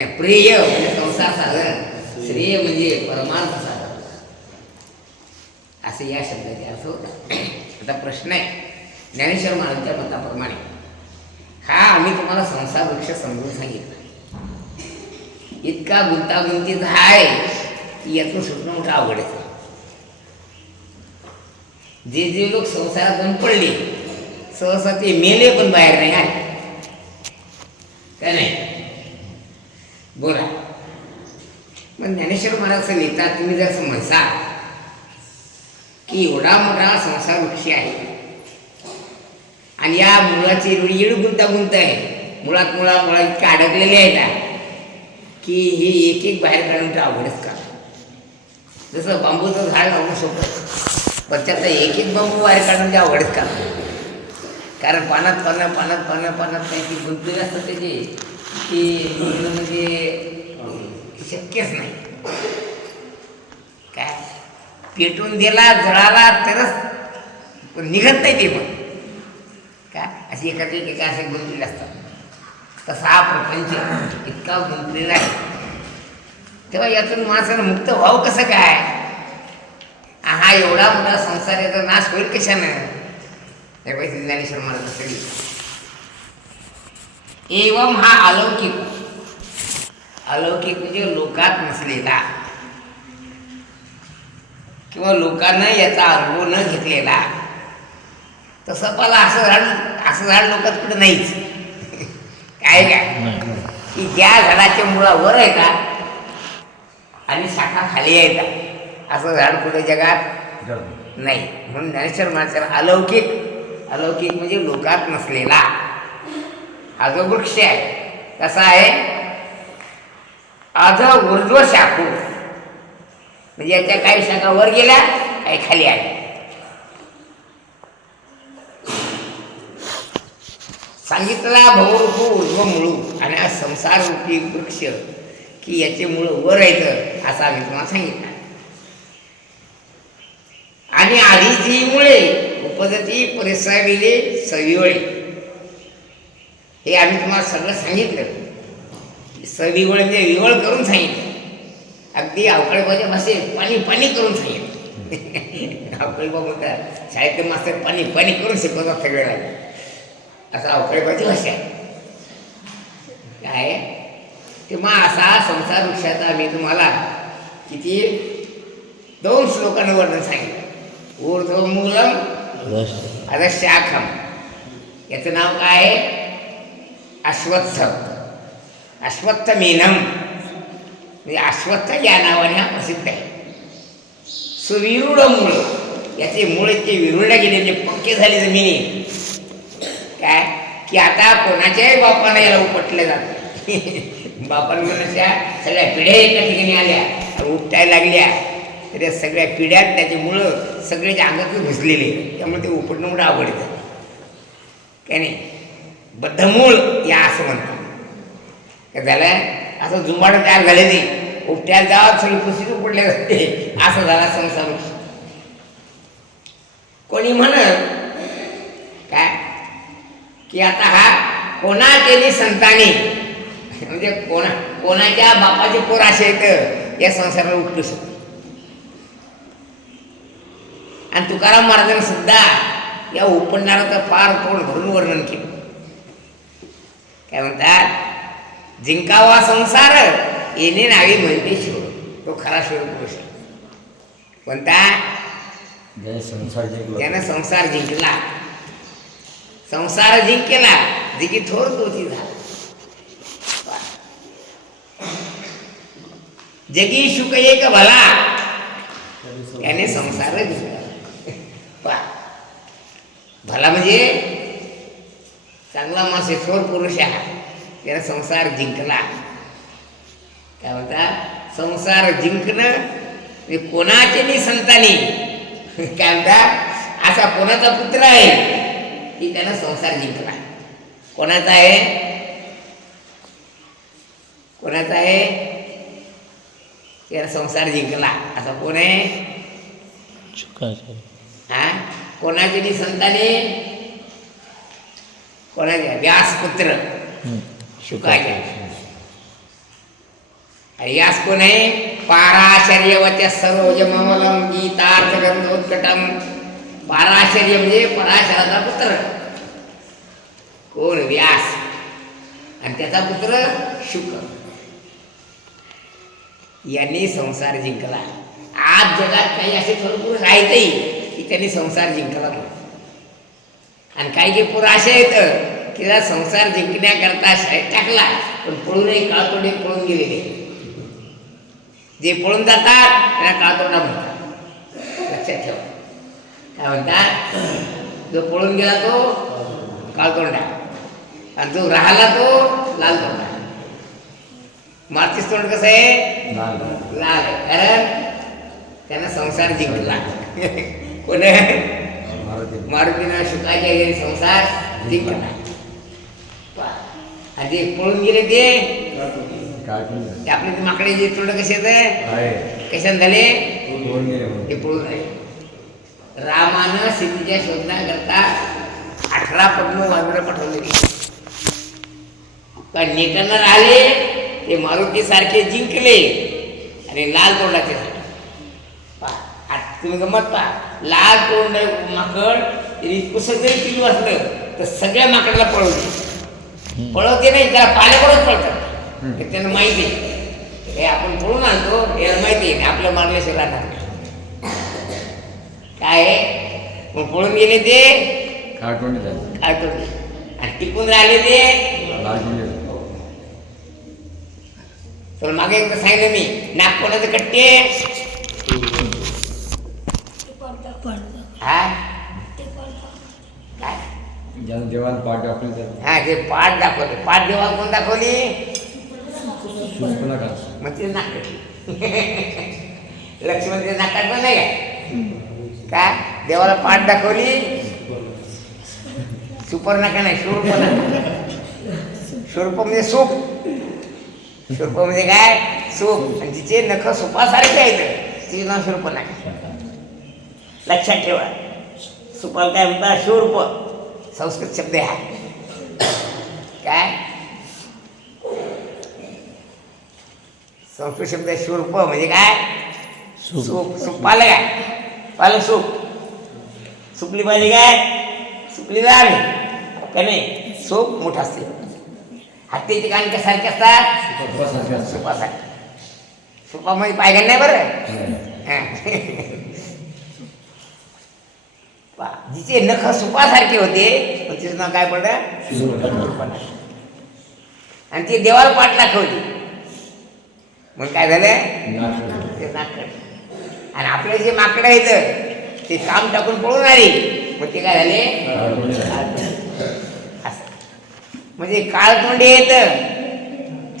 प्रिय म्हणजे संसार साधन, श्रेय म्हणजे परमार्थ साधन, असे या शब्दाचे अर्थ होता. आता प्रश्न आहे, ज्ञानेश्वर महाराजांच्या मताप्रमाणे हा आम्ही तुम्हाला संसार वृक्ष समजून सांगितला, इतका गुंतागुंतीचा आहे की यातून सुटणं मोठं अवघड आहे. जे जे लोक संसारात बंद पडले सहसा ते मेले पण बाहेर नाही आले, काय नाही बोला. मग ज्ञानेश्वर महाराज लिहितात, तुम्ही जर म्हणसा की एवढा मोठा संसार वृक्ष आहे आणि या मुळाची एवढी गुंतागुंत आहे, मुळात इतके अडकलेले आहेत की हे एक एक बाहेर काढून अवघडच का. जसं बांबूचं झाड लावणं सोपं, पण त्याचा एक एक बांबू बाहेर काढून ते अवघडच का. कारण पानात त्याची गुंतलेली असतं त्याची की म्हणजे शक्यच नाही. काय पेटून दिला जळाला तरच निघत नाही ते, मग काय अशी एका असे गुंतलेले असतात. तसा हा प्रपंच इतका गुंतलेला आहे, तेव्हा यातून माणसानं मुक्त व्हावं कसं काय. हा एवढा मोठा संसार याचा नाश होईल कशानं. त्या पैसे ज्ञानेश्वर महाराज सगळी एवम हा अलौकिक म्हणजे लोकात नसलेला किंवा लोकांना याचा अनुभव न घेतलेला. तसं मला असं झाड लोकात कुठं नाहीच. काय की ज्या झाडाच्या मुळावर आहे का आणि शाखा खाली आहे का, असं झाड कुठे जगात नाही. म्हणून ज्ञानेश्वर महाराज अलौकिक म्हणजे लोकात नसलेला हा जो वृक्ष आहे कसा आहे, अध ऊर्ध्व शाखू म्हणजे याच्या काही शाखा वर गेल्या काही खाली आल्या. सांगितला भवरूप ऊर्ध्व मुळू, आणि हा संसार रूपी वृक्ष की याचे मूळ वर येतं असं आम्ही तुम्हाला सांगितलं. आणि आधीची मुळे उपजती परिसविले सविवळे, हे आम्ही तुम्हाला सगळं सांगितलं. सविवळ म्हणजे विवळ करून सांगितलं, अगदी अवकाळी भाषेत पाणी करून सांगितलं. अवकाळी बाबा म्हणतात शाळेतले मास्तर पाणी करून शिकवतात सगळ्याला, असं अवकाळी भाषा आहे. काय तेव्हा असा संसार वृक्षाचा आम्ही तुम्हाला किती 2 श्लोकांना वर्णन सांगितलं. ऊर्ध्वमूलम अधशाखम, याचं नाव काय आहे, अश्वत्थमेनम म्हणजे अश्वत्थ या नावाने हा प्रसिद्ध आहे. सुविरूढ मूळ, याचे मूळ इतके विरुळले गेले, पक्के झाले जमिनी, काय की आता कोणाच्याही बापाने याला उपटले जाते. बापांच्या सगळ्या पिढ्या एका ठिकाणी आल्या उपटायला लागल्या, तर या सगळ्या पिढ्यात त्याचे मुळं सगळ्याच्या अंगातून घुसलेले, त्यामुळे ते उपटणं मोठं आवडतं. काय नाही बद्धमूळ या असं म्हणतात. काय झालं असं जुंबाड तयार झाले नाही, उपट्याला जावं सगळी पुस्तक उपडले जाते, असं झाला संसार. कोणी म्हणत काय की आता हा कोणा केली संतानी, म्हणजे कोणाच्या बापाचे पोर असे येतं या संसाराला उपटू शकतो. आणि तुकाराम महाराजांनी सुद्धा या उपडणाराचं फार तोंड भरून वर्णन केलं. काय म्हणतात, जिंकावा संसार येणे नावी म्हणते शिव, तो खरा शिवपुरुष. कोणता, त्यानं संसार जिंकला, संसार जिंकला जिकी थोर तोची झाला. जगी शुक एक भला, त्याने संसार जिंकला. भला म्हणजे चांगला माणूस, थोर पुरुष आहे, त्याने संसार जिंकला. काय म्हणतात, संसार जिंकणं म्हणजे कोणाचे नाही संतानी. काय म्हणतात, असा कोणाचा पुत्र आहे की त्यानं संसार जिंकला. कोणाचा आहे त्यानं संसार जिंकला, असा कोण आहे. हा कोणाचे नाही संतानी, कोणाचे व्यासपुत्र शुकाचे. यास कोण आहे? पाराशर्यवत्या सरोजममलम गीतार्थ गंधोत्कटम. पाराशर्य म्हणजे पराशराचा पुत्र कोण? व्यास. आणि त्याचा पुत्र शुक. यांनी संसार जिंकला. आज जगात काही असे भरपूर राहतही की त्यांनी संसार जिंकला नाही. आणि काही जे पुरं असे आहेत की जरा संसार जिंकण्याकरता शाळेत टाकला पण पळूनही काळतोडे पळून गेलेले. जे पळून जातात त्यांना काळतोडा म्हणतात. लक्षात ठेवा. काय म्हणतात? जो पळून गेला तो काळतोंडा आणि जो राहिला तो लाल तोंडा. मारतीस तोंड कसं आहे? लाल आहे. कारण त्यानं संसार जिंकला. कोण? मारुतीनं शुकाच्या घरी संसार जिंकला. आणि जे पळून गेले ते आपले माकडे जे तोंड कसे येत कशाने झाले? ते पळून आहे. रामानं सीतेच्या शोधण्याकरता 18 पद्म वानरं पाठवलेली. पण नेटनर आले ते मारुतीसारखे जिंकले आणि लाल तोंडाचे झाले. तुम्ही गमत पहा. लाल तोंड माकड पुस्तक जरी पिलू असलं तर सगळ्या माकडाला पळवते. पळवते नाही, त्याला पाल्यावरच पळतात. त्यांना माहिती आहे हे आपण पळून आणतो, याला माहिती आहे आपलं मारल्याशिवाय राहणार काय. मग पळून गेले ते काळतोंडे आणि टिकून राहिले ते. तर मागे एकदा सांगितलं मी, नागपणाचं कट्टे हा काय देवाला पाठ दाखवली. हा ते पाठ दाखवले. पाठ देवाला कोण दाखवली? मग ते नाक लक्ष्मण ते नाकात पण नाही काय देवाला पाठ दाखवली. सुपर नाका नाही, शूर्प. शूर्प म्हणजे सूप. शूर्प म्हणजे काय? सूप. आणि जिचे नख सुपासारखे आहेत तिचे नाव शूर्प नाका. लक्षात ठेवा. सुपाला काय म्हणतात? शूर्प. संस्कृत शब्द आहे काय? संस्कृत शब्द शूर्प म्हणजे काय? सूप. सूप पाहिलं काय? पाहिलं सूप. सुपली पाहिजे काय? सुपली लाल का नाही? सूप मोठा असते. हत्तीचे कान कसारखे असतात? सुपासारखे. सुपामध्ये पायघाल नाही बरं. जिचे नख सुपासारखे होते तिचं नाव काय पडलं? आणि ती देवाला पाठ दाखवली. मग काय झालं? ते नाकड. आणि आपले जे माकडं आहेत ते काम टाकून पळून आली. मग ते काय झाले? असं म्हणजे काळतोंडे येत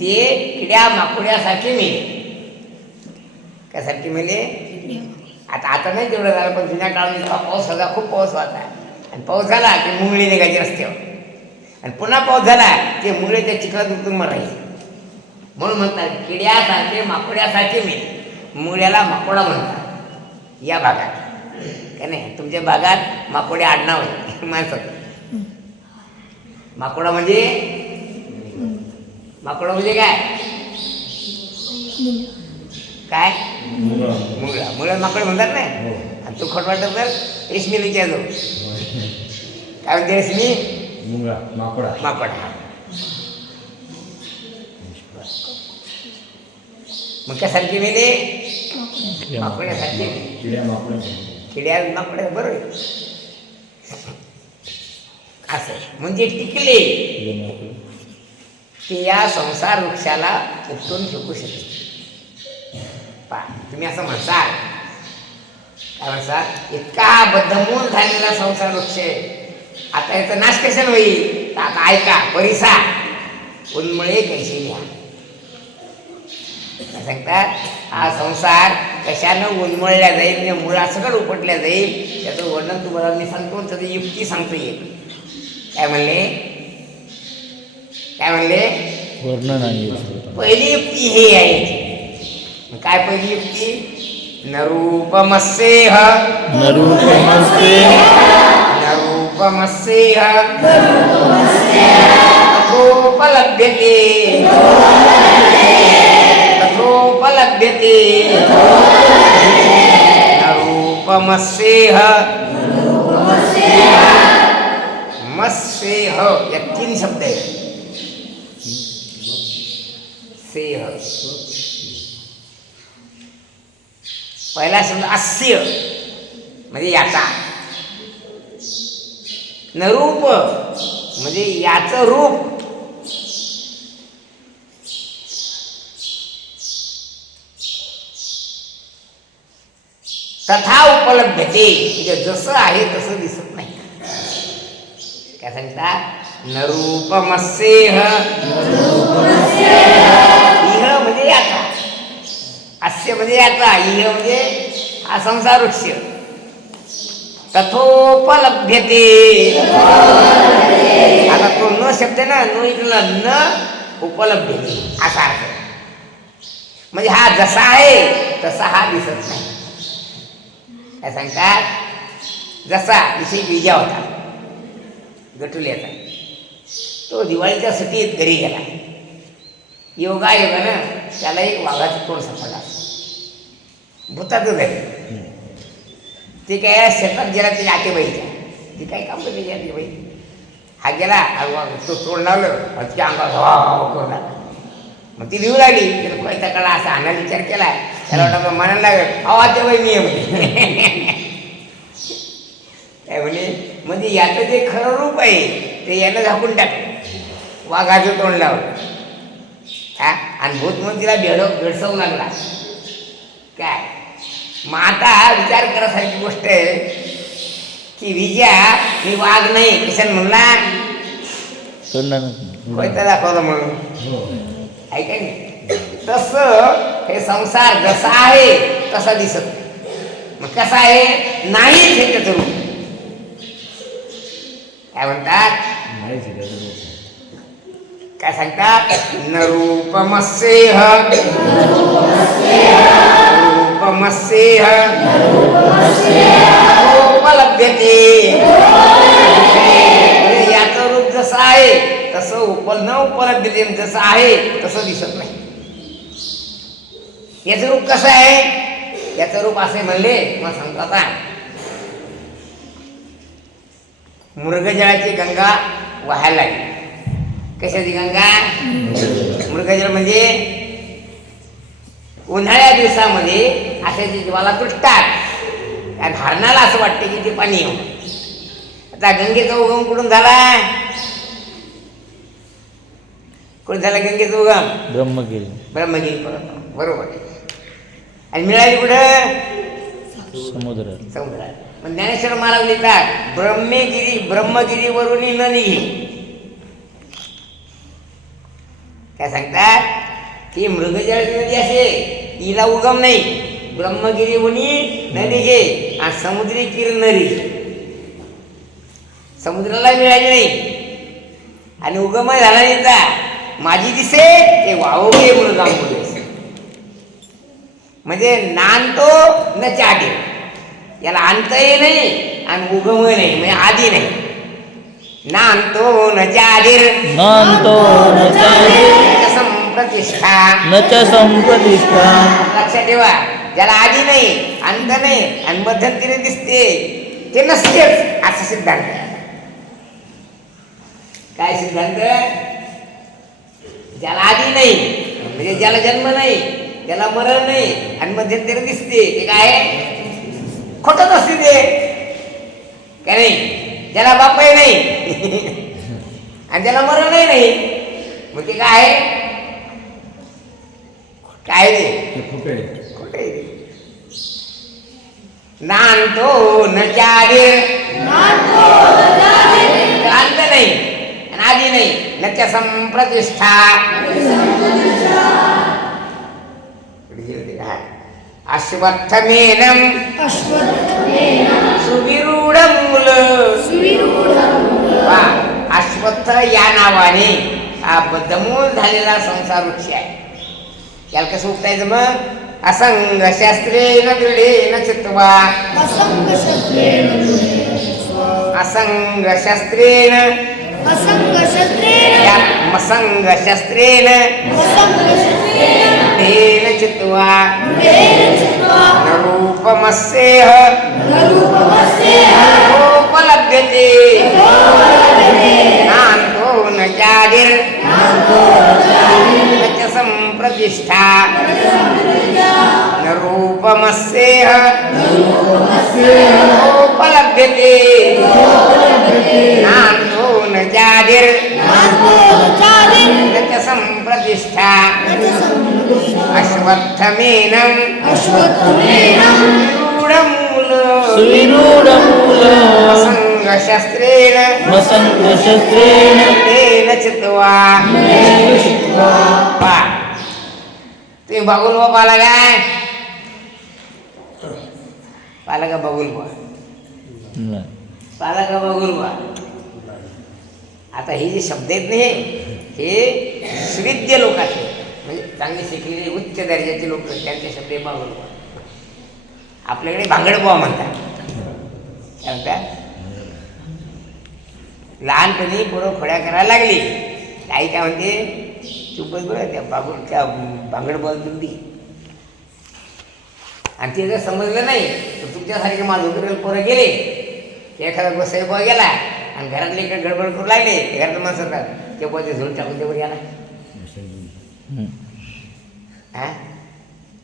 ते किड्या माकुड्यासारखे मेले. त्यासाठी मेले. आता नाही तेवढं झालं, पण जुन्या काळात जेव्हा पाऊस होता, खूप पाऊस होता आणि पाऊस झाला की मुंगळी निघायची रस्त्यावर. आणि पुन्हा पाऊस झाला की मुंगळे त्या चिखलात उतरून मरायचे. म्हणून म्हणतात किड्यासारखे माकोड्यासारखे मेले. मुंगळ्याला माकोडा म्हणतात या भागात. का नाही? तुमच्या भागात माकोडे आडनाव आहे माणसात. माकोडा म्हणजे काय? काय? मुंगळा. मुंगळा माकड म्हणतात नाही. आणि तू खोट वाटत तर रेशमी विचारतो काय म्हणते? रेशमी माकोडा. मग त्यासारखी मेले माकोड्यासारखी. किड्या माकोड्या बरोबर असं म्हणजे टिकले ते या संसार वृक्षाला उपटून फेकू शकते. तुम्ही असं म्हणसाल काय म्हणसाल? इतका बदमून झालेला संसार वृक्ष आता याचा नाश कशाला होईल? तर आता ऐका. परिसा उन्मळे कैसे लिहा सांगतात. हा संसार कशानं उन्मळल्या जाईल म्हणजे मुळासकट उपटल्या जाईल त्याचं वर्णन तुम्हाला मी सांगतो. त्याची युक्ती सांगतो. येईल काय म्हणले? वर्णन. पहिली युक्ती हे आहे. काय पहिली युक्ती? नरूपमस्येह तथोपलभ्यते उपलभ्यते न रूपमस्येह मस्येह या 3 शब्द आहेत. सेह पहिला शब्द अस्य म्हणजे याचा, न रूप म्हणजे याचं रूप, तथा उपलब्धते म्हणजे जसं आहे तसं दिसत नाही. काय सांगतात? न रूपमस्येह इह म्हणजे याचा, अस्य म्हणजे याचा, इह म्हणजे हा संसार वृक्ष, तथोपलभ्यते. आता तो न शब्द ना, नो इकडला न उपलब्धते असा अर्थ. म्हणजे हा जसा आहे तसा हा दिसत नाही. काय सांगतात? जसा विषयी विजा होता गटुल्याचा, तो दिवाळीच्या सुट्टीत घरी गेला. योगायोगानं त्याला एक वाघाचं तोंड सापडला. भूतातच आहे ते. काय शेतात गेला ते आकेबाईच्या, ती काय काम करते आकेबाई. हा गेला, तो तोंड लावलं, तिच्या अंगावर करू लागला. मग ती लिहू लागली. तिला कोयता कळा असा आणायला विचार केला. त्याला वाटतं म्हणायला लागेल आकेबाई मी आहे काय म्हणे. म्हणजे याचं जे खरं रूप आहे ते यानं झाकून टाकलं, वाघाचं तोंड लावलं. हा, आणि भूत म्हणून तिला भेडसवू लागला. काय मग आता विचार करायसारखी गोष्ट आहे की विजया मी वाघ नाही कशाने म्हणला, कोयता दाखवलं म्हणून. ऐका नाही, तसं हे संसार जसा आहे तसा दिसत. मग कसा आहे? नाही हे त्याचं रूप. काय म्हणतात? काय सांगतात? न रूपमस्येह रूपमस्येह उपलभ्यते. याचं रूप जसं आहे तसं न उपलब्धते, जसं आहे तसं दिसत नाही. याचं रूप कसं आहे? याचं रूप असे म्हणले मग सांगतो. आता मृगजळाची गंगा वाहायला लागली. कशाची गंगा? मृगजळ म्हणजे उन्हाळ्या दिवसामध्ये असे जे ज्वाला तुटतात त्या धारणाला असं वाटतं की ते पाणी येऊ. आता गंगेचा उगम कुठून झाला? कुठून झाला गंगेचा उगम? ब्रह्मगिरी पर्वत. बरोबर. आणि मिळाली कुठं? समुद्रात. मग ज्ञानेश्वर महाराज लिहितात ब्रह्मगिरीवरून न निघे. काय सांगतात? की मृगजळ नदी असे हिला उगम नाही, ब्रह्मगिरीवनी न निघे. आणि समुद्री किरण नदी समुद्राला मिळाली नाही आणि उगम झाला नाही. माझी दिसे ते वावगे मृगांमुळे. म्हणजे नांदतो न चाटे, याला अंतही नाही आणि उगमही नाही, म्हणजे आधी नाही. नांदतो न चाडीर संप्रतिष्ठा. लक्षात ठेवा, ज्याला आधी नाही अंत नाही आणि मध्यंतरी दिसते ते नसतेच असा सिद्धांत. काय सिद्धांत? ज्याला आधी नाही म्हणजे ज्याला जन्म नाही, त्याला मरण नाही आणि मध्यंतरी दिसते ते काय? खोटच असते ते. काय नाही? ज्याला बापही नाही आणि ज्याला मरणही नाही, मग ते काय? काय ते खोटे. नांदतो न चाडीर, अंत नाही आणि आधी नाही. न च संप्रतिष्ठा. अश्वत्थमेनं सुविरूढं मूल. अश्वत्थ या नावाने हा बद्धमूल झालेला संसार वृक्ष आहे. याला कसं उपटायचं मग? असंग शास्त्रेण दृढेन चित्वा. असंग शास्त्रेण मसंग शास्त्रेण दृढेन चित्वा न रूपमस्येह तथोपलभ्यते नान्तो न चादिर् न च सम्प्रतिष्ठा न रूपमस्येह तथोपलभ्यते नान्तो न चादिर् न च सम्प्रतिष्ठा अश्वत्थमेनं वसङ्गशस्त्रेण तेन चित्वा तुम्ही बागुलबा पाला काय पाला का बागुलबा पाला का बागुलबा आता हे जे शब्द आहेत नाही हे सुविद्य लोकांचे म्हणजे चांगले शिकलेले उच्च दर्जाचे लोक त्यांचे शब्द आहे बागुलबा आपल्याकडे भांगडबुवा म्हणतात काय म्हणतात लहानपणी पोरं खोड्या करायला लागली आई काय म्हणते चुपच बरं त्या त्या भांगडबुवाला दुंदी आणि ते जर समजलं नाही तर तुमच्यासारखे माझं पोरं गेले एखादा गोसाई बुवा गेला आणि घरातले इकडे गडबड करू लागले घरातलं माणसं होतात ते बुवाचे झोल टाकून तेवर याला हां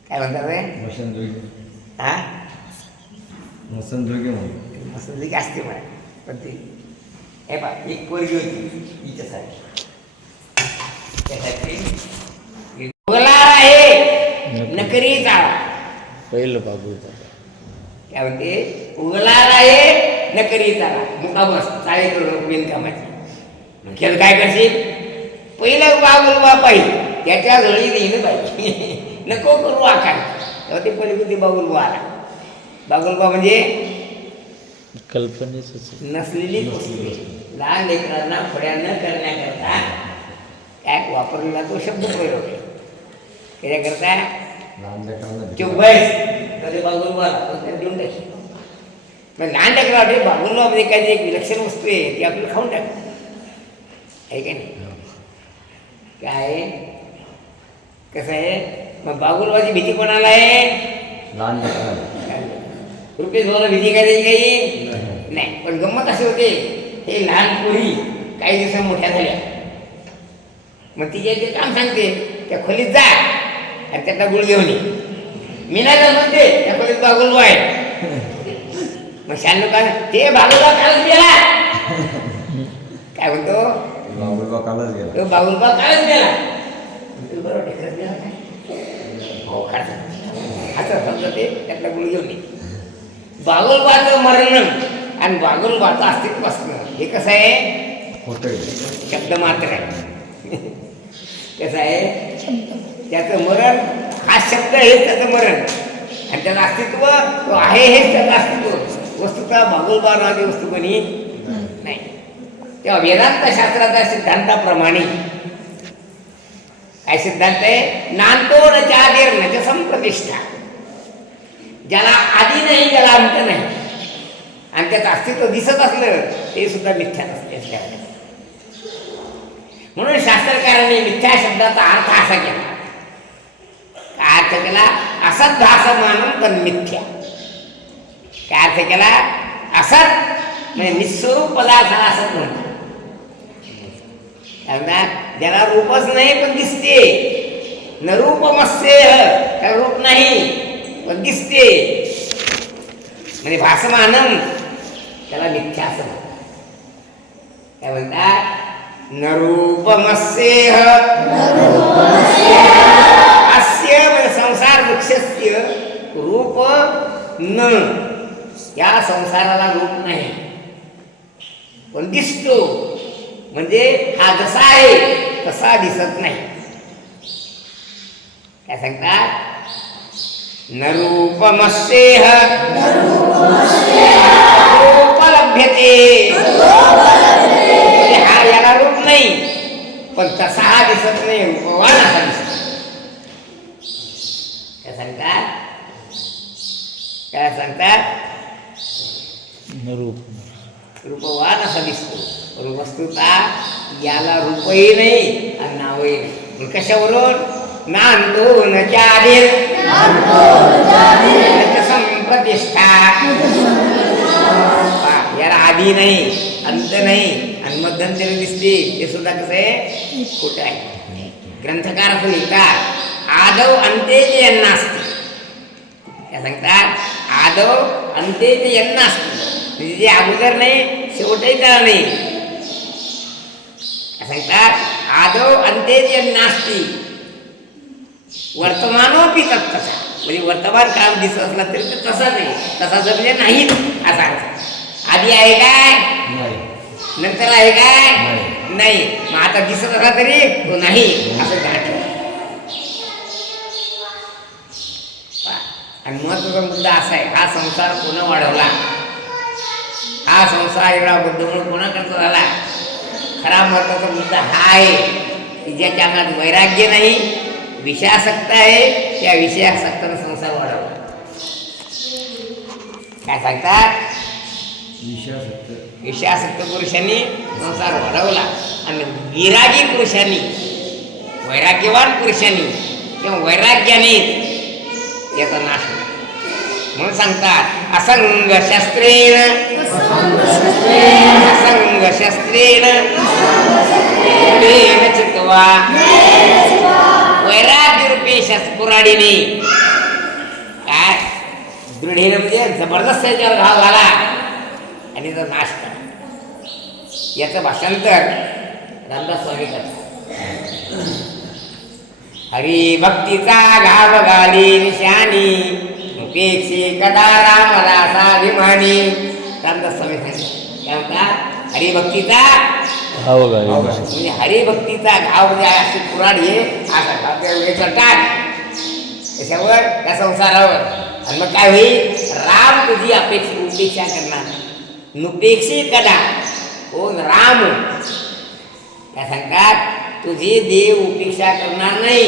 काय म्हणतात रे हां मसंदोगी असते मला पण ती हे पा एक पोरगी होती हिच्यासाठी त्यासाठी उगलार आहे नकरी चाळा पहिलं बाबू काय म्हणते उगलार आहे नकरी चाळा मुका बस चाळे करू बिनकामाची मग खेळ काय करशील पहिलं बागुलबा पाहिजे त्याच्या जळी येणं पाहिजे नको करू आकार तेव्हा ते पलीकडे बागुलबा आला बागुलबा म्हणजे कल्पनेच नसलेली लहान लेकरांना खोड्या न करण्याकरता काय वापरलेला तो शब्द प्रयोग आहे त्याच्याकरता चुप बैस कधी बागुलबा देऊन टाक मग लहान लेकरासाठी बागुलबामध्ये काही एक विलक्षण वस्तू आहे ती आपल्याला खाऊन टाक आहे का नाही काय कसं आहे मग बागुलबाची भीती कोणाला आहे रुपेश भाऊला भीती काय त्याची काही नाही पण गंमत असे होते हे लहान पोरी काही दिवसात मोठ्या झाल्या मग तिचे ते काम सांगते त्या खोलीत जा आणि त्यातला गुळ घेऊन ये मी नाही का म्हणते त्या खोलीत बागुलबा आहे मग शान लोकांना ते बागुलबा कालच गेला काय म्हणतो बाबूलबा कालच गेला तो बागुलबा कालच गेला बरोबर खरंच गेला काय हो खरं असं समजा ते त्यातला गुळ घेऊन ये बागुलबाचं मरण आणि बागुलबाचं अस्तित्व असणं हे कसं आहे शब्द मात्र आहे कसं आहे त्याचं मरण हा शब्द हेच त्याचं मरण आणि त्याचं अस्तित्व तो आहे हेच त्याचं अस्तित्व वस्तुतः बागुलबा नावाची वस्तू कोणी नाही तेव्हा वेदांत शास्त्राच्या सिद्धांताप्रमाणे काय सिद्धांत आहे नांतो न चादिर न च संप्रतिष्ठा ज्याला आधी नाही ज्याला अंत नाही आणि त्याचं अस्तित्व दिसत असलं ते सुद्धा मिथ्या नसते म्हणून शास्त्रकारांनी मिथ्या शब्दाचा अर्थ असा केला काय अर्थ केला असत असं मानून पण मिथ्या काय अर्थ केला असत म्हणजे निस्वरूप पदार्थाला असत म्हणतात ज्याला रूपच नाही पण दिसते न रूपमस्येह त्याला रूप नाही पण दिसते म्हणजे भासमानम त्याला मिथ्या असं काय म्हणतात न रूपमस्येह अस्य म्हणजे संसार वृक्षस्य रूप न या संसाराला रूप नाही पण दिसतो म्हणजे हा जसा आहे तसा दिसत नाही काय सांगतात न रूपमस्येह उपलभ्यते म्हणजे हा याला रूप नाही पण तसा हा दिसत नाही रूपवान असा दिसतो काय सांगतात काय सांगतात रूपवान असा दिसतो वस्तुता याला रूपही नाही आणि नावही नाही कशावरून नांदो न चारीर संप्रतिष्ठा. याला आधी नाही, अंत नाही आणि मध्यंतरी दिसते, ते सुद्धा कसं आहे, खोटं आहे. ग्रंथकार असं लिहितात आदव अंतेच यांना असते. काय सांगतात, आदव अंतेच यांना असते, म्हणजे जे अगोदर नाही शेवटही त्याला नाही. काय सांगतात, आदव अंतेच यांना असते वर्तमानोपी तत्तसा. म्हणजे वर्तमान काळ दिसत असला तरी ते तसाच आहे, तसा जर म्हणजे नाही असा अर्थ. आधी आहे काय, नंतर आहे काय, नाही. मग आता दिसत असला तरी तो नाही असं ध्यान. आणि महत्वाचा मुद्दा असा आहे, हा संसार कोण वाढवला, हा संसार एवढा बुद्धमुळे कोणा करता झाला. खरा महत्वाचा मुद्दा हा आहे की ज्याच्या अंगात वैराग्य नाही, विषयासक्त आहे, त्या विषयासक्तानं संसार वाढवला. काय सांगतात, विषयासक्त पुरुषांनी संसार वाढवला आणि विरागी पुरुषांनी, वैराग्यवान पुरुषांनी किंवा वैराग्याने याचा नाश होतो. म्हणून सांगतात असंग शस्त्रेण, असंग शस्त्रेण दृढेन चित्वा. वैराग्य रूपी शस्त्राडीने काय दृढेन म्हणजे जबरदस्त त्याच्यावर घाव घाला आणि त्याचा नाश करा. याचं भाषांतर रामदास स्वामी करतात. हरिभक्तीचा घाव घाली निशानी, मुपेक्षी कदा रामदासाभिमानी. रामदास स्वामी सांगतात काय म्हणतात, हरिभक्तीचा घाव घाली म्हणजे हरिभक्तीचा घाव म्हणजे अशी कुऱ्हाड हे असा टाक त्याच्यावर त्या संसारावर. आणि मग काय होईल, राम तुझी उपेक्षा करणार, नुपेक्षी कदा. कोण, राम. काय सांगतात, तुझी देव उपेक्षा करणार नाही,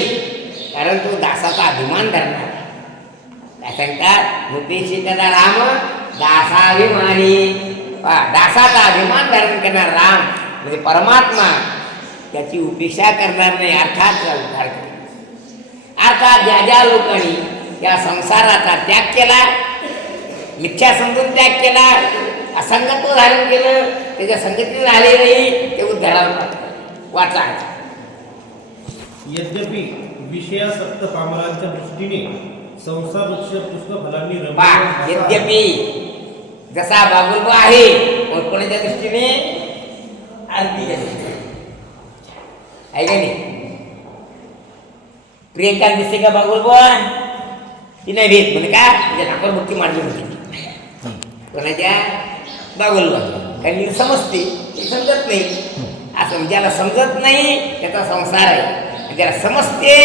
कारण तो दासाचा अभिमान धरणार. काय सांगतात, नुपेक्षी कदा राम दासाभिमानी. दासाचा अभिमान धारण करणार राम म्हणजे परमात्मा, त्याची उपेक्षा करणार नाही, अर्थात उद्धार करेल. अर्थात ज्या ज्या लोकांनी या संसाराचा त्याग केला, मिथ्या समजून त्याग केला, असंगत्व धारण केलं, त्याच्या संगती झाले नाही, ते उद्धाराला वाचा. यद्यपि विषयासक्त पामरांच्या दृष्टीने संसार वृक्ष पुष्प फलांनी यद्यपि जसा बागुलबा आहे कोणाच्या दृष्टीने, आरतीच्या दृष्टीने आहे का नाही. प्रियंका दिसते का बागुलबा, ती नाही भेट म्हणजे का म्हणजे नाकावर भक्ती मांडली होती कोणाच्या, बागुलबा. काही समजते, ते समजत नाही. असं ज्याला समजत नाही त्याचा संसार आहे, ज्याला समजते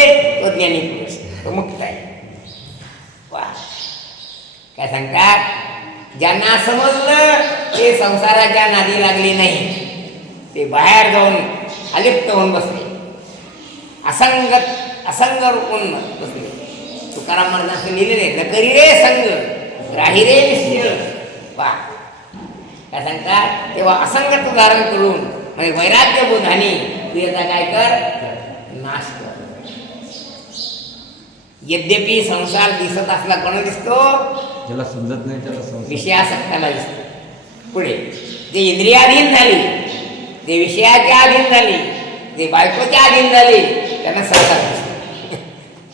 तो ज्ञानी पुरुष, तो मुक्त आहे. वा, काय सांगतात, ज्यांना समजलं ते संसाराच्या नादी लागले नाही, ते बाहेर जाऊन अलिप्त होऊन बसले, असंग रूपून बसले. तुकाराम महाराजांनी लिहिलेले, न करी रे संग राही रे निश्चळ. वा, काय सांगतात, तेव्हा असंगत्व धारण करून म्हणजे वैराग्य बोधाने तू याचा काय कर, नाश कर. यद्यपि संसार दिसत असला कोण दिसतो, ज्याला समजत नाही त्याला विषयासक्ताला दिसतो. पुढे जे इंद्रियाधीन झाली, जे विषयाच्या अधीन झाली, जे बायकोच्या अधीन झाली, त्यांना संसार दिसतो.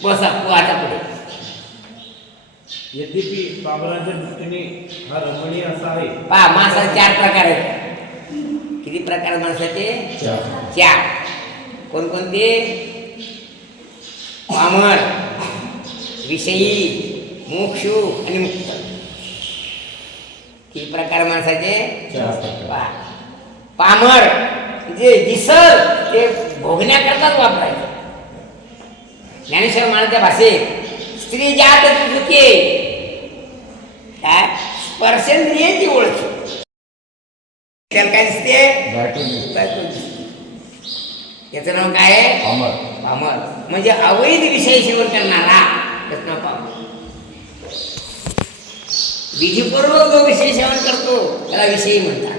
बसा तू आता पुढे. यद्यपि पामरांच्या दृष्टीने हा रमणीय असा आहे. पहा, माणसाचे 4 प्रकार आहेत. किती प्रकार माणसाचे? 4. कोणकोणते? पामर, विषयी, मोक्षू आणि मुक्त. किती प्रकार माणसाचे? 4. पामर जे दिसल ते भोगण्याकरताच वापरायचं. ज्ञानेश्वर महाराजांच्या भाषेत स्त्री जात चुके काय स्पर्शेंद्रियाची ओळख. त्याला काय दिसते? याचं नाव काय आहे? पामर. पामर म्हणजे अवैध विषय सेवन करणारा, त्याचं नाव पामर. विधीपूर्वक जो विषय सेवन करतो त्याला विषयी म्हणतात.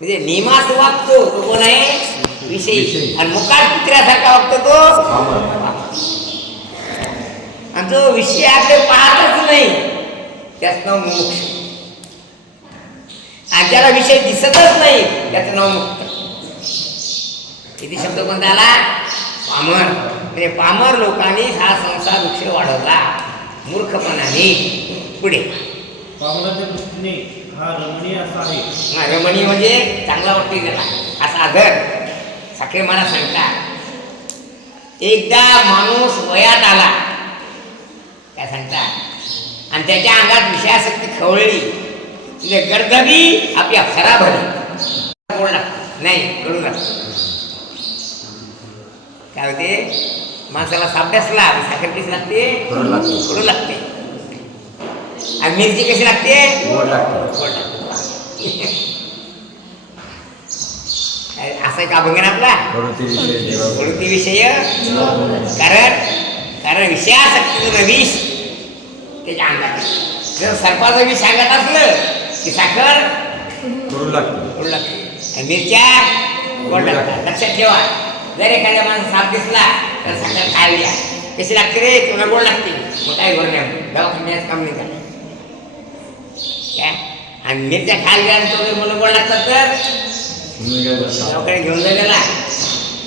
म्हणजे नियमात वागतो तो कोण आहे विषयी, आणि मुकाट कुत्र्यासारखा वागतो तो आणि जो विषयाकडे पाहतच नाही त्याचं नाव मोक्ष, आणि ज्याला विषय दिसतच नाही त्याचं नाव मुक्त. किती शब्द कोणता आला? पामर. म्हणजे पामर लोकांनी हा संसार वृक्ष वाढवला मूर्खपणाने. पुढे पामराच्या दृष्टीने हा रमणीय असा आहे. रमणीय म्हणजे चांगला वाटतो त्याला असा आदर. साखरे मला सांगतात, एकदा माणूस वयात आला काय सांगतात, आणि त्याच्या अंगात विषयासक्ती खवळली म्हणजे गर्दभी आपली अप्सरा भरली. गोड लागतो नाही, कडू लागतो. काय होते, माणसाला सापड्यासला साखर कशी लागते, कडू लागते. आणि मिरची कशी लागते, गोड लागते. असं का बघेन आपला प्रवृत्ती विषय. कारण विषयासक्तीचं विष त्याच्या अंगात. जर सर्पाचं विष अंगात असलं की साखर कडू लागते आणि मिरच्या गोड लागतात. लक्षात ठेवा, जर एखाद्या माणूस साप दिसला तर साखर खायला द्या. कशी लागते रे, तुला गोड लागते, मग काय गोड नाही, दवाखान्यात काम नाही करत. काय आणि मिरच्या खायला द्या तो मला गोड लागतात तर दवाखान्यात घेऊन जायला.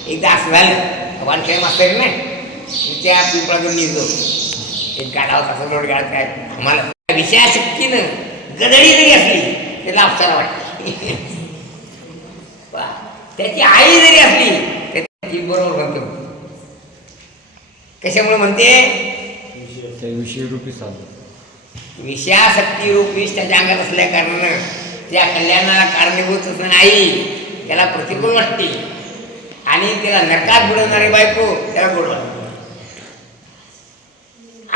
एकदा असं झालं, वानखेड मास्तर नाही त्या पिंपळातून निघतो, एक गाडावर तसं लोट गाडत काय आम्हाला विषयाशक्तीनं गदडी जरी असली त्याला अप्सरा वाटते. त्याची आई जरी असली त्याची बरोबर म्हणतो. कशामुळे म्हणते, विषयरूपी साधन. विषयाशक्ती रूप विष त्याच्या अंगात असल्या कारणानं त्या कल्याणाला कारणीभूत असणं आई त्याला प्रतिकूल वाटते, आणि त्याला नरकात बुडवणारी बायको त्याला गोड वाटते.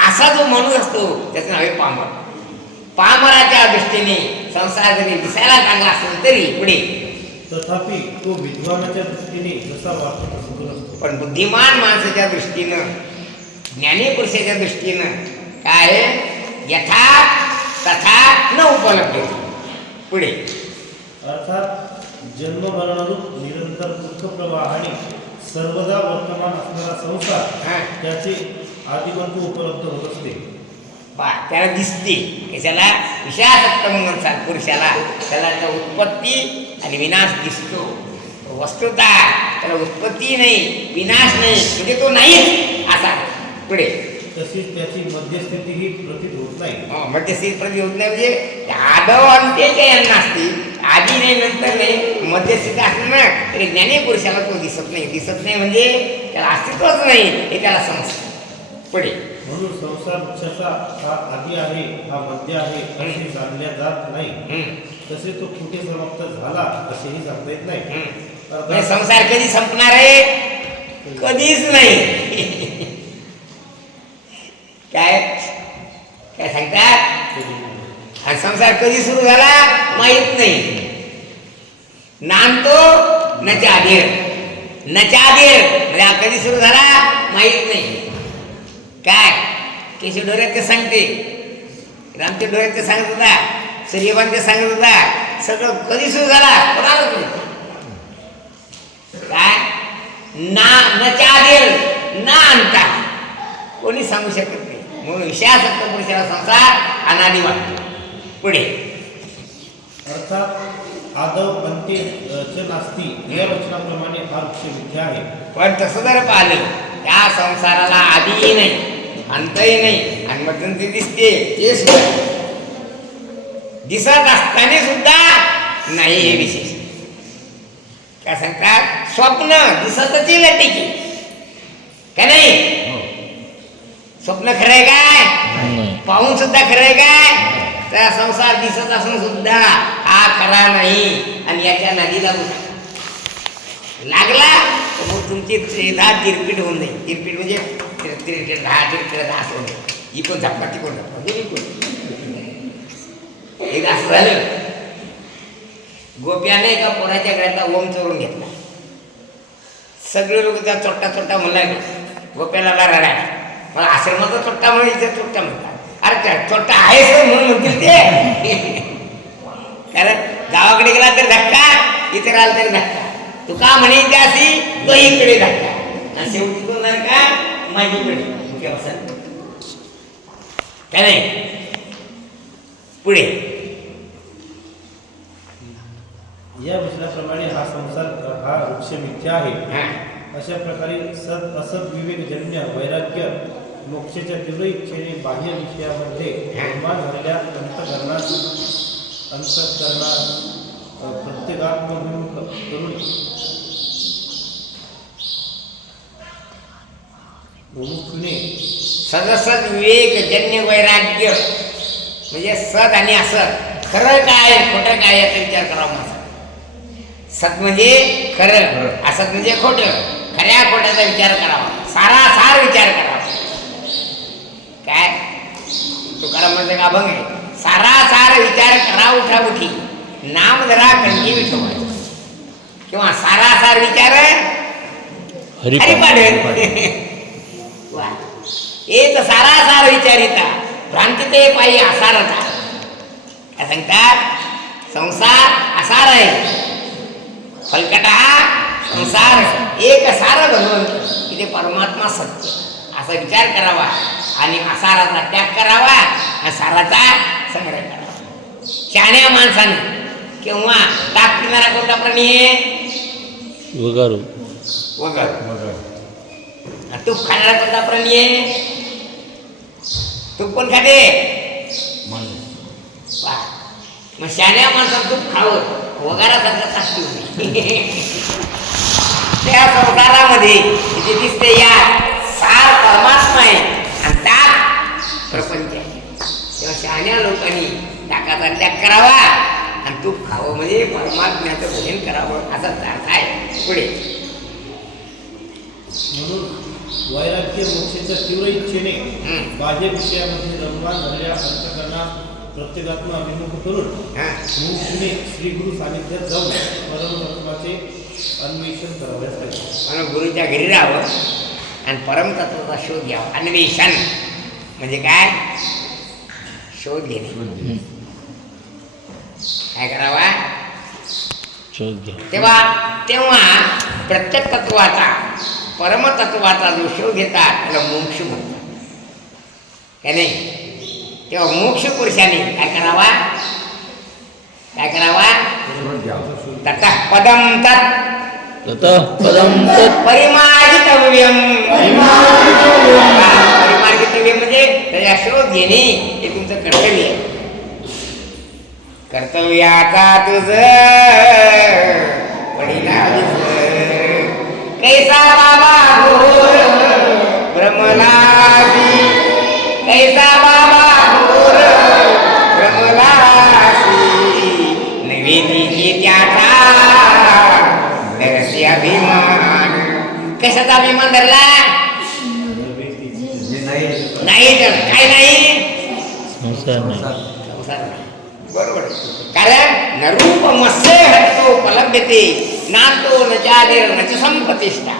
असा जो माणूस असतो त्याचं नाव आहे पामर. पामराच्या दृष्टीने संसार जरी दिसायला चांगला असेल तरी पुढे, तथापि तो विद्वानाच्या दृष्टीने जसा वाटतो तसा नसतो. पण बुद्धिमान माणसाच्या दृष्टीनं, ज्ञानी पुरुषाच्या दृष्टीनं काय यथा तथा न उपलब्ध. पुढे अर्थात जन्ममरणरूप निरंतर दुःखप्रवाहाने सर्वदा वर्तमान असणारा संसार त्याचे आदिमत्व उपलब्ध होत असते. त्याला दिसते. कशाला? विषयासक्त म्हणून पुरुषाला त्याला त्या उत्पत्ती आणि विनाश दिसतो. वस्तुता त्याला उत्पत्ती नाही, विनाश नाही, म्हणजे तो नाहीच असा. पुढे तशीच त्याची मध्यस्थितीही प्रतीत होत नाही. मध्यस्थिती प्रतीत होत नाही म्हणजे आदव अंत्याच्या यांना असते, आधी नाही नंतर नाही, मध्यस्थिती असलं ना तरी ज्ञानी पुरुषाला तो दिसत नाही. दिसत नाही म्हणजे त्याला अस्तित्वच नाही हे त्याला समजतं. पुढे म्हणून संसार वृक्षाचा हा आधी आहे, हा मध्य आहे असे जाणल्या जात नाही. तसे तो कुठे समाप्त झाला असेही सांगता येत नाही. संसार कधी संपणार आहे? कधीच नाही. काय काय सांगतात? आणि संसार कधी सुरू झाला माहित नाही. नांदतो नच्या आधीर, नच्या आधीर म्हणजे कधी सुरू झाला माहित नाही. काय केशव डोळ्यात ते सांगते, रामच्या डोळ्यात ते सांगत होता, सूर्यभान ते सांगत होता, सगळं कधी सुरू झाला कोणाला नाही. काय ना नच्या आधीर ना आणता कोणी सांगू शकत नाही. म्हणून विषयासक्त पुरुषाला संसार अनादि वाटतो. पुढे अर्थात आदव अंत्य च नास्ती या वचनाप्रमाणे हा वृक्ष मिथ्या आहे. पण तसं जर पाहिलं त्या संसाराला आधीही नाही अंतही नाही आणि मध्यंतरी दिसते, ते सुद्धा दिसत असताना सुद्धा नाही हे विशेष. काय सांगतात? स्वप्न दिसतच लटिके का नाही? स्वप्न खरंय काय? पाहून सुद्धा खरंय काय? त्या संसार दिसत असून सुद्धा हा खरा नाही. आणि याच्या नदीला लागला तर मग तुमची 10 तिरपीट होऊन जाईल. तिरपीट म्हणजे 10 असं होईल. ही पण झपकाटी कोण एकदा असं झालं, गोप्याने एका पोराच्या गळ्यातला ओम चोरून घेतला. सगळे लोक त्या चोट्टा चोट्टा म्हणला, गोप्याला रडा, मला आश्रमाचा चोट्टा म्हणून इथे चोट्टा म्हणतात. अरे त्या चोट्टा आहेच म्हणून म्हणतील ते. कारण गावाकडे गेला तर धक्का इतराला तरी धक्का. तू का म्हणे त्याशी तो इकडे धक्का आणि शेवटी तो नरका माझीकडे काय नाही. पुढे या वचनाप्रमाणे हा संसार हा वृक्ष मिथ्या आहे. हा अशा प्रकारे सद असद विवेकजन्य वैराग्य मोक्षाच्या तीव्र इच्छेने बाह्य विषयामध्ये निर्माण झालेल्या अंतःकरणात प्रत्येकात्मभिमुख करून मुमुक्षुने सदसद विवेक जन्य वैराग्य म्हणजे सद आणि असत खरं काय खोटं काय याचा विचार करावा माझा. सत म्हणजे खरं, असत म्हणजे खोटं. खऱ्या खोट्याचा विचार करावा, सारासार विचार करावा. काय तुकाराम म्हणजे का अभंग आहे, सारासार विचार करा उठा उठी नाम जरा कणकी विठवायचं किंवा सारासार विचार हरिपाठ. वा एक सारासार विचारिता भ्रांती ते पायी आसारता. काय सांगतात, संसार आसार आहे, फलकटा संसार एक सार भगवंत इथे परमात्मा सत्य असा विचार करावा आणि आसाराचा त्याग करावा आणि साराचा संग्रह करावा. शहाण्या माणसाने किंवा ताक पिणारा कोणता प्राणी आहे, वगारू वगर. तूप खाणारा कोणता प्राणी आहे, तूप कोण खाते, मग शहाण्या माणसाला तूप खावं वगारासारखं खाते. त्या संसारामध्ये इथे दिसते या सार परमात्मा आहे आणि ताक प्रपंच आहे. तेव्हा शहाण्या लोकांनी ताकाचा त्याग करावा आणि तूप खावं म्हणजे परमात्म्याचं भजन करावं असा अर्थ आहे. पुढे म्हणून वैराग्य मोक्षाच्या तीव्र इच्छेने बाह्य विषयामध्ये रममान झालेल्या अंतःकरणात प्रत्येकात्म अभिमुख करून मुमुक्षुने श्री गुरु सानिध्यात जाऊन परमतत्वाचे अन्वेषण करावयास पाहिजे. म्हणून गुरुच्या घरी राहावं आणि परमतत्वाचा शोध घ्यावा. अन्वेषण म्हणजे काय, शोध घेणे. काय करावा, तेव्हा प्रत्येक तत्वाचा परमतत्वाचा जो शोध घेतात त्याला मोक्ष म्हणतात. काय नाही, तेव्हा मोक्ष पुरुषाने काय करावा, काय करावा, ततः पदम तत् परिमार्गितव्यम. परिमार्गितव्यम म्हणजे त्याचा शोध घेणे हे तुमचं कर्तव्य आहे. कर्तव्याचा तुझं पडिला कैसा बाबा घोर ब्रह्मलासी, कैसा बाबा घोर ब्रह्मलासी, नवेदी त्याचा धरसी अभिमान. कशाचा अभिमान धरला, नाही तर काय नाही, संसार नाही. बरोबर, कारण न रूप मत्स्य हटतो उपलब्धते नातो न जादीर न च संप्रतिष्ठा.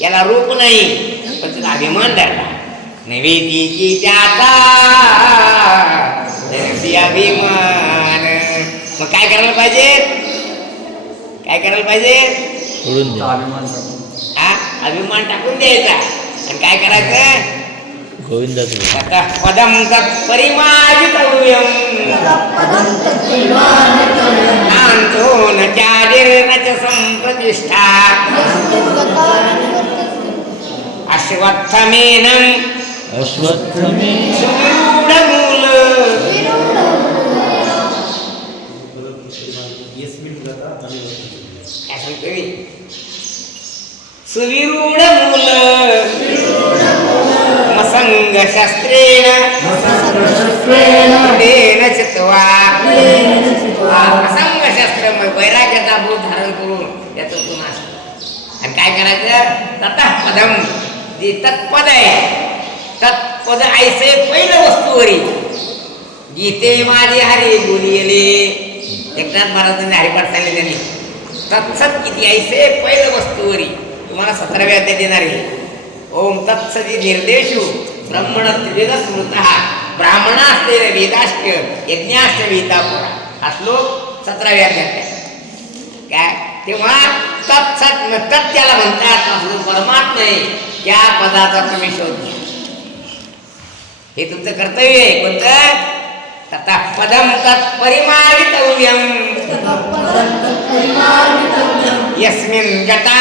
याला रूप नाही पण त्याचा अभिमान धरला. नैवेद्याची त्याचा धरसी अभिमान. मग काय करायला पाहिजे, काय करायला पाहिजे, अभिमान टाकून द्यायचा आणि काय करायचं, पदम तत् परिमार्गितव्यम नान्तो न चादिर न च संप्रतिष्ठा. अश्वत्थमेनं सुविरूढमूल. काय सांगतोय, सुविरूढमूल मसंग शस्त्रेण चित्वा. असंग शस्त्र वैराग्याचा बोध धारण करून याचं पुन्हा आणि काय करायचं, ततः पदम जे तत्पद आहे तत्पद ऐसे पहिलं वस्तूवरी. गीते माझे हरी बोलिले, एकनाथ महाराजांनी हरिपाठ सांगितले त्यांनी. तत्सत किती ऐसे पहिलं वस्तूवरी तुम्हाला 17व्या अध्यायात देणार आहे. ओम तत्सदी निर्देशु ब्रह्मण त्रिवेद स्मृतः ब्राह्मणास्ते वेदाश्च यज्ञाश्च विहिता पुरा. हा श्लोक 17व्या अध्यायात. काय तेव्हा तत्सत तत् त्याला म्हणतात असं परमात्मा आहे त्या पदाचा तुम्ही शोध घ्या. हे तुमचं कर्तव्य आहे. कोणतं? तथा पदम तत्परिमार्गितव्यम यस्मिन् गता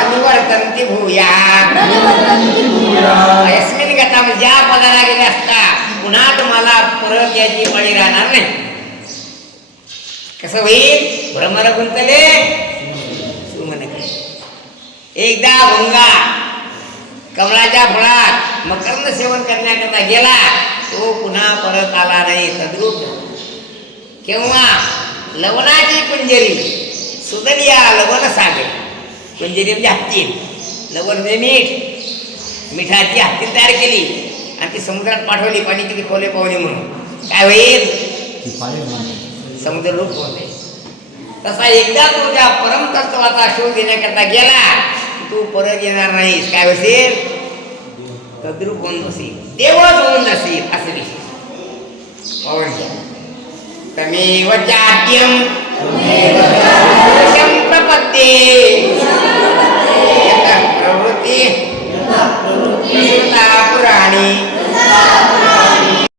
अनुवर्तन्ति भूया. यस्मिन् गता म्हणजे ज्या पदाला गेले असता पुन्हा तुम्हाला परत याची पडी राहणार नाही. कसं होईल? भ्रमर गुंतले सुमनकडे. एकदा भुंगा कमळाच्या फळात मकरंद सेवन करण्याकरता गेला, तो पुन्हा परत आला नाही. तद्रूप केव्हा लवणाची कुंजरी सुदलिया लवण सागर. कुंजरी म्हणजे हत्ती, लवण म्हणजे मीठ. मिठाची हत्ती तयार केली आणि ती समुद्रात पाठवली. पाणी किती खोले पावले म्हणून. काय होईल? समुद्र रूप होते. तसा एकदा तो त्या परमतत्वाचा शोध घेण्याकरता गेला, तू परत येणार नाहीस. काय होईल? तद्रूप होऊन बसील, देवच होऊन जाशील. असं विषय पाहून घ्या. तमेव चाद्यम